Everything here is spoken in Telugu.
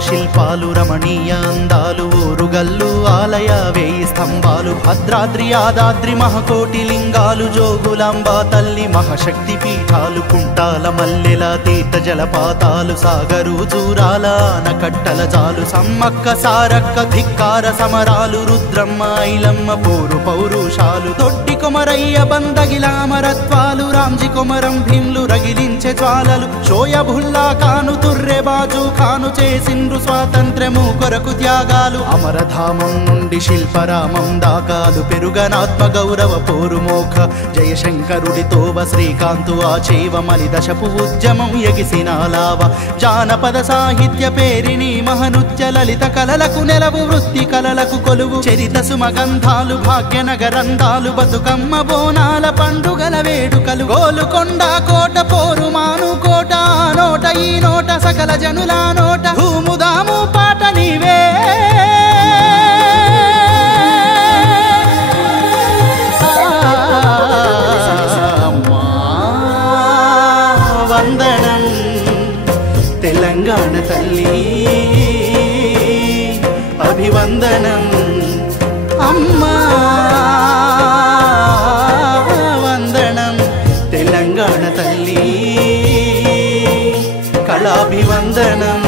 శిల్పాలు రమణీయ అందాలు ఊరుగల్లు ఆలయ వేయి స్తంభాలు భద్రాద్రి యాదాద్రి మహకోటి లింగాలు జోగులాంబ తల్లి మహాశక్తి పీఠాలు కుంటాల మల్లెల తీర్థ జలపాతాలు సాగరు జూరాల ఆనకట్టల జాలు సమ్మక్క సారక్క ధిక్కార సమరాలు రుద్రమ్మ ఐలమ్మ పోరు పౌరుషాలు దొడ్డి కొమరయ్య బందగిల అమరత్వాలు రాంజి కొమరం భీమ్లు రగిలించే జ్వాలలు షోయబుల్లా ఖాను తుర్రె బాజు ఖాను చేసిండ్రు స్వాతంత్ర్యము కొరకు త్యాగాలు అమరధామం నుండి శిల్పరామం దాకాలు పెరుగనాత్మ గౌరవ పోరుమోఖ జయశంకరుడితోవ శ్రీకాంతు ఆచేవ మలి దశపు ఉద్యమం ఎగిసిన లావ జానపద సాహిత్య పేరిణి మహనృత్య లలిత కళలకు నెలవు వృత్తి కళలకు కొలువు చరిత సుమగంధాలు భాగ్యనగరంధాలు బతుకమ్మ బోనాల పండుగల వేడుకలు గోలుకొండ కోట పోరు మాను కోట నోట ఈ నోట సకల జనుల నోట భూముదాము పాట నీవే వందనం తెలంగాణ తల్లి అభివందనం అమ్మా వందనం తెలంగాణ తల్లి కళాభివందనం